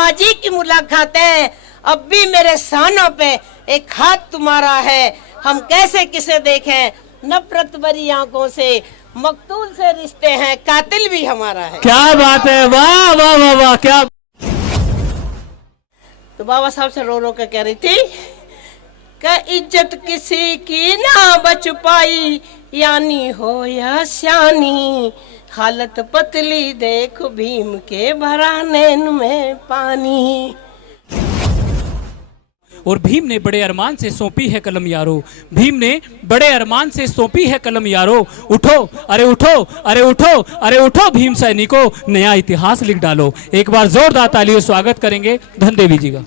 माँ जी की मुलाकात है, अब भी मेरे सानों पे एक हाथ तुम्हारा है। हम कैसे किसे देखें, नफरत भरी आंखों से, मकतूल से रिश्ते हैं, कातिल भी हमारा है। क्या बात है, वाह वाह वाह वाह, क्या। तो बाबा साहब से रो रो के कह रही थी कि इज्जत किसी की ना बच पाई, यानी हो या श्यानी, हालत पतली देख भीम के भरा नैन में पानी। और भीम ने बड़े अरमान से सौंपी है कलम यारो, भीम ने बड़े अरमान से सौंपी है कलम यारो। उठो अरे उठो, अरे उठो, अरे उठो भीम सैनिकों, नया इतिहास लिख डालो। एक बार जोरदार तालियों स्वागत करेंगे धन देवी जी का।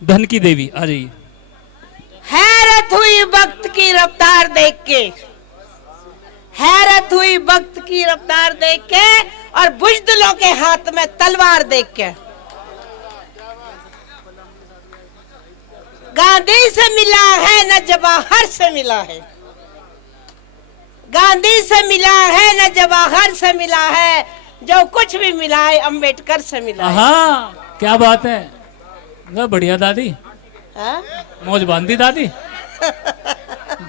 धन की देवी आ जाइए। हैरत हुई वक्त की रफ्तार देख के, हैरत हुई वक्त की रफ्तार देख के, और बुज़दिलों के हाथ में तलवार देख के। गांधी से मिला है न जवाहर से मिला है, गांधी से मिला है न जवाहर से मिला है, जो कुछ भी मिला है अंबेडकर से मिला है। हाँ क्या बात है, बढ़िया दादी। हाँ? मौज बांधी दादी,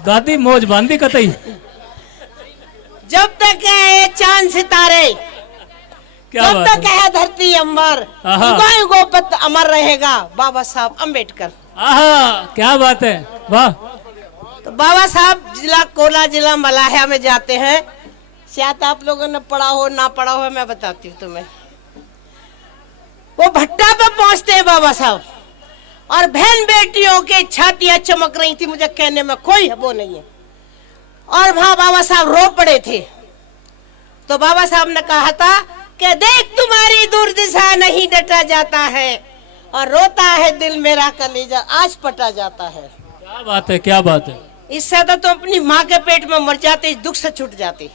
दादी मौज बांधी कतई। जब तक है चांद सितारे, क्या जब बात तक है, है धरती अंबर, गोपत अमर रहेगा बाबा साहब अंबेडकर। आहा क्या बात है, वाह। तो बाबा साहब जिला कोला, जिला मलाया में जाते हैं। शायद आप लोगों ने पढ़ा हो ना पढ़ा हो, मैं बताती हूँ तुम्हें। वो भट्टा पे पहुंचते हैं बाबा साहब, और बहन बेटियों के छातियां चमक रही थी, मुझे कहने में कोई वो नहीं है। और वहां बाबा साहब रो पड़े थे। तो बाबा साहब ने कहा था कि देख तुम्हारी दुर्दशा नहीं डटा जाता है, और रोता है दिल मेरा कलेजा आज पटा जाता है। क्या बात है, क्या बात है। इससे तो तुम अपनी माँ के पेट में मर जाते, इस दुख से छूट जाते।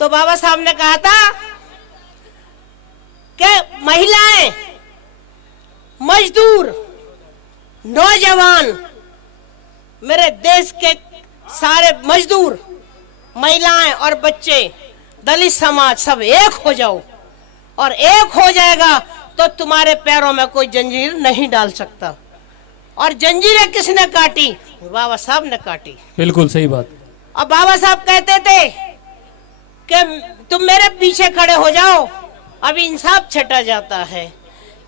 तो बाबा साहब ने कहा था कि महिलाएं, मजदूर, नौजवान, मेरे देश के सारे मजदूर, महिलाएं और बच्चे, दलित समाज सब एक हो जाओ, और एक हो जाएगा तो तुम्हारे पैरों में कोई जंजीर नहीं डाल सकता। और जंजीरें किसने काटी? बाबा साहब ने काटी। बिल्कुल सही बात। अब बाबा साहब कहते थे कि तुम मेरे पीछे खड़े हो जाओ, अब इंसाफ छटा जाता है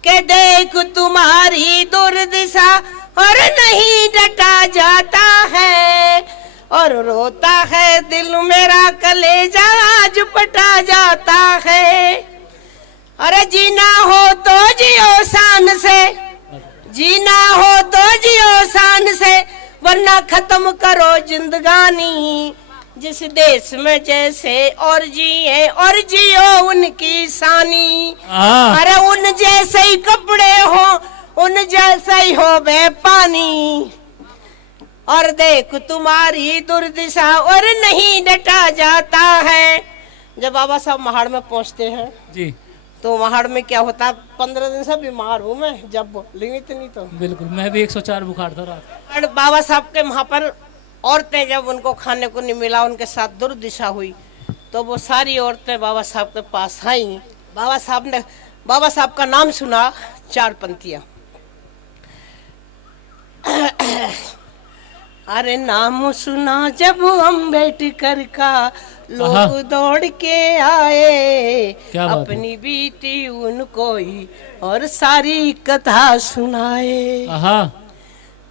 कि देख तुम्हारी दुर्दशा और नहीं डटा जाता है, और रोता है दिल मेरा कलेजा आज पटा जाता है। अरे जीना हो तो जियो शान से, जीना हो तो जियो शान से, वरना खत्म करो जिंदगानी। जिस देश में जैसे और जिए और जियो उनकी शानी। अरे उन जैसे ही कपड़े हो, उन जैसे ही हो बे पानी, और देख तुम्हारी दुर्दशा और नहीं डटा जाता है। जब बाबा साहब महाड़ में पहुंचते हैं जी, तो महाड़ में क्या होता है, 15 दिन से बीमार हूँ मैं, जब बोलेंगे इतनी तो। बिल्कुल, मैं भी 104 बुखार था रात। और बाबा साहब के वहाँ पर औरतें, जब उनको खाने को नहीं मिला, उनके साथ दुर्दशा हुई, तो वो सारी औरतें बाबा साहब के पास आई। बाबा साहब का नाम सुना, चार पंक्तियां। अरे नाम सुना जब अम्बेडकर का, लोग दौड़ के आए, अपनी बेटी उनको ही और सारी कथा सुनाए।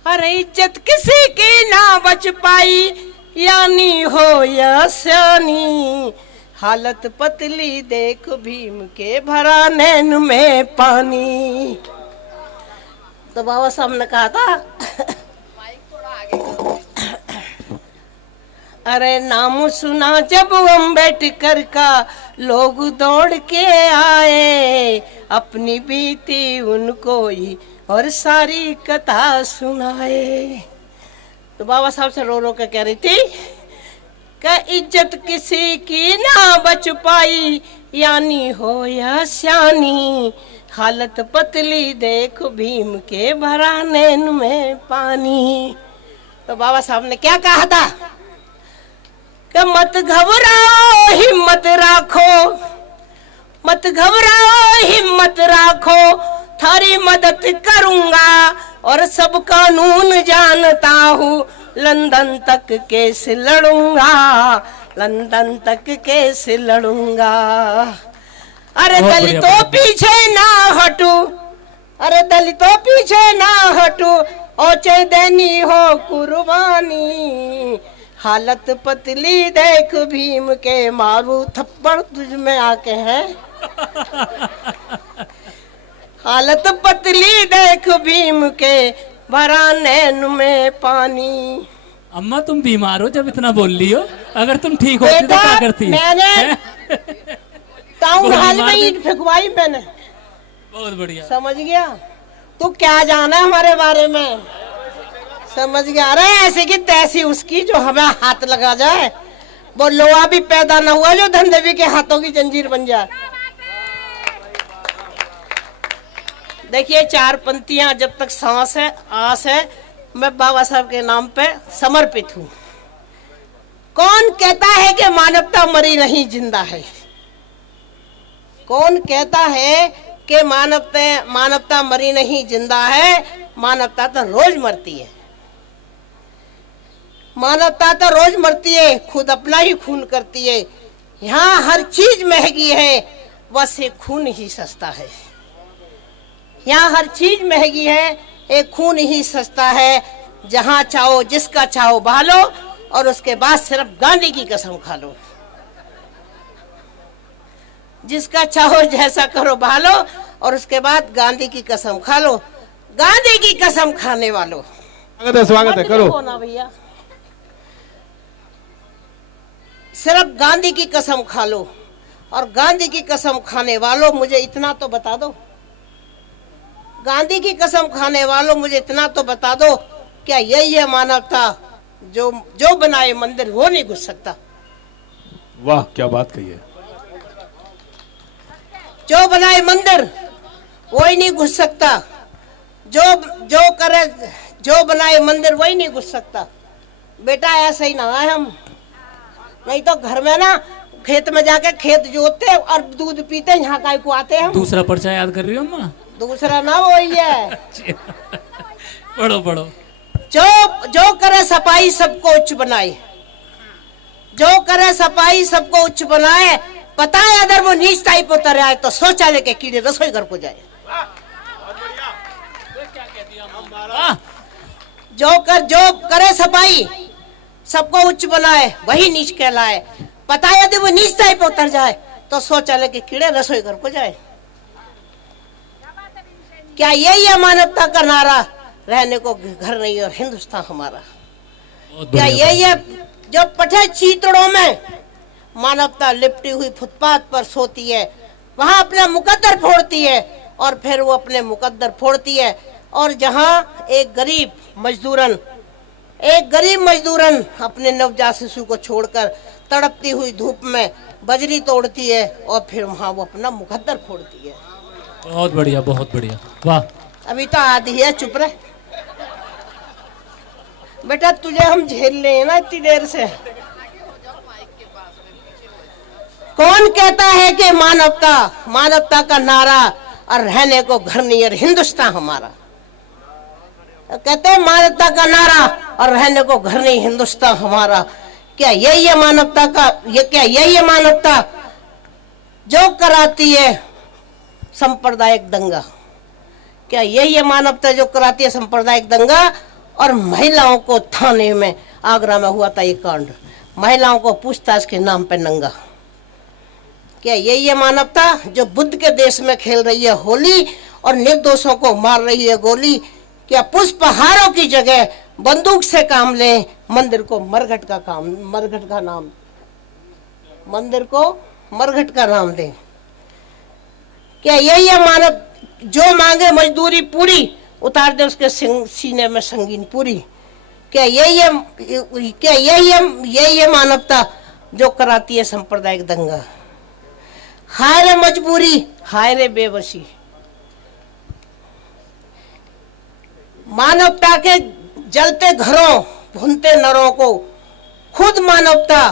अरे इज्जत किसी की ना बच पाई, यानी हो या श्यानी, हालत पतली देख भीम के भरा नैन में पानी। तो बाबा साहब ने कहा था अरे नाम सुना जब अम्बेडकर का, लोग दौड़ के आए, अपनी बीती उनको ही और सारी कथा सुनाए। तो बाबा साहब से रो रो के कह रही थी कि इज्जत किसी की ना बच पाई, यानी हो या श्यानी, हालत पतली देख भीम के भरा नैन में पानी। तो बाबा साहब ने क्या कहा था कि मत घबराओ हिम्मत राखो, मत घबराओ हिम्मत राखो थारी मदद करूंगा और सब कानून जानता हूँ लंदन तक केस लड़ूंगा लंदन तक कैसे लड़ूंगा। अरे दलितों पीछे ना हटू अरे दलितों पीछे ना हटू ओचे देनी हो कुर्बानी हालत पतली देख भीम के मारू थप्पड़ तुझ में आके है हालत पतली देख भीम के भरा नैन में पानी। अम्मा तुम बीमार हो जब इतना बोल रही हो, अगर तुम ठीक होती तो क्या करती? मैंने टाउन हॉल में ईंट फेंकवाई मैंने। बहुत बढ़िया। समझ गया? तू क्या जाना हमारे बारे में? समझ गया? अरे ऐसे की तैसी उसकी जो हमें हाथ लगा जाए, वो लोहा भी पैदा न हुआ जो धनदेवी के हाथों की जंजीर बन जाए। देखिए, चार पंक्तियां, जब तक सांस है आस है, मैं बाबा साहब के नाम पे समर्पित हूँ। कौन कहता है कि मानवता मरी नहीं जिंदा है? कौन कहता है कि मानवता मरी नहीं जिंदा है? मानवता तो रोज मरती है। मानवता तो रोज मरती है, खुद अपना ही खून करती है। यहाँ हर चीज महंगी है, बस एक खून ही सस्ता है। यहाँ हर चीज महंगी है, एक खून ही सस्ता है। जहाँ चाहो जिसका चाहो भालो और उसके बाद सिर्फ गांधी की कसम खा लो। जिसका चाहो जैसा करो भालो और उसके बाद गांधी की कसम खा लो। गांधी की कसम खाने वालों, स्वागत है करो ना भैया, सिर्फ गांधी की कसम खा लो। और गांधी की कसम खाने वालों, मुझे इतना तो बता दो, गांधी की कसम खाने वालों मुझे इतना तो बता दो, क्या यही है मानवता? जो बनाए मंदिर वो नहीं घुस सकता। वाह, क्या बात कही है। जो बनाए मंदिर वो ही नहीं घुस सकता। जो करे, जो बनाए मंदिर वही नहीं घुस सकता। बेटा ऐसा ही ना है हम, नहीं तो घर में ना खेत में जाके खेत जोतते और दूध पीते, यहाँ काय को आते हैं। दूसरा पर्चा याद कर रही हो अम्मा? दूसरा ना वही है। पढ़ो पढ़ो। जो करे सफाई सबको उच्च बनाए, जो करे सफाई सबको उच्च बनाए। पता है अगर वो नीच टाइप उतर आए तो शौचालय के कीड़े रसोई घर को जाए। जो करे सफाई सबको उच्च बनाए वही नीच कहलाए। पता है यदि वो नीच टाइप उतर जाए तो शौचालय के कीड़े रसोई घर को जाए। क्या यही है मानवता का नारा? रहने को घर नहीं और हिंदुस्तान हमारा। क्या यही है जो पठे चीतड़ों में मानवता लिपटी हुई फुटपाथ पर सोती है, वहां अपना मुकद्दर फोड़ती है और फिर वो अपने मुकद्दर फोड़ती है। और जहां एक गरीब मजदूरन अपने नवजात शिशु को छोड़कर तड़पती हुई धूप में बजरी तोड़ती है और फिर वहां वो अपना मुकद्दर फोड़ती है। बहुत बढ़िया, बहुत बढ़िया, वाह। अभी तो आधी है, चुप रहे बेटा, तुझे हम झेल रहे हैं ना इतनी देर से। कौन कहता है कि मानवता का नारा और रहने को घर नहीं और हिंदुस्तान हमारा? कहते हैं मानवता का नारा और रहने को घर नहीं हिंदुस्तान हमारा। क्या यही है मानवता का? क्या यही है मानवता जो कराती है सांप्रदायिक दंगा? क्या यही है मानवता जो कराती है सांप्रदायिक दंगा? और महिलाओं को थाने में, आगरा में हुआ था ये कांड, महिलाओं को पूछताछ के नाम पे नंगा। क्या यही है मानवता जो बुद्ध के देश में खेल रही है होली और निर्दोषों को मार रही है गोली? क्या पुष्पहारों की जगह बंदूक से काम ले, मंदिर को मरघट का नाम दे? क्या यही है मानव जो मांगे मजदूरी पूरी, उतार दे उसके सीने में संगीन पूरी? क्या यही है मानवता जो कराती है सांप्रदायिक दंगा? हाय रे मजबूरी, हाय रे बेबसी। मानवता के जलते घरों, भूनते नरों को खुद मानवता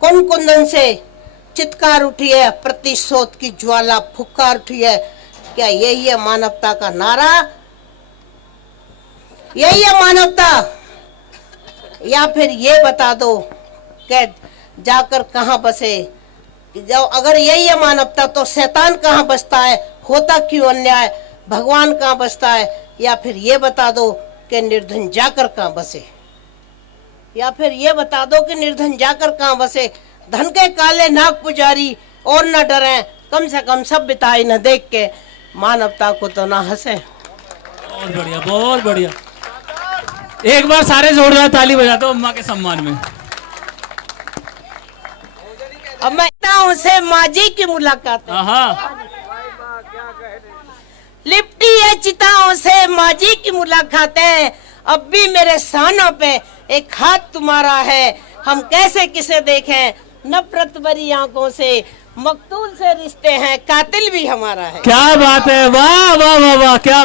कुंदन से चित्कार उठी है, प्रतिशोध की ज्वाला फुकार उठी है। क्या यही है मानवता का नारा? यही है मानवता? या फिर ये बता दो कि जाकर कहां बसे? जब अगर यही है मानवता तो शैतान कहां बसता है? होता क्यों अन्याय? भगवान कहां बसता है? या फिर ये बता दो कि निर्धन जाकर कहां बसे? या फिर ये बता दो कि निर्धन जाकर कहां बसे? धन के काले नाग पुजारी और न डरें, कम से कम सब बिताई न देख के मानवता को तो ना हंसे। बहुत बढ़िया, बहुत बढ़िया। एक बार सारे जोरदार ताली बजा दो अम्मा के सम्मान में। अब मैं उनसे माँ जी की मुलाकात है। हाँ, लिपटी है चिताओं से माँ जी की मुलाकात है। अब भी मेरे सानों पे एक हाथ तुम्हारा है। हम कैसे किसे देखें? नफरत भरी आंखों से मकतूल से रिश्ते हैं, कातिल भी हमारा है। क्या बात है, वाह वाह वाह वाह, क्या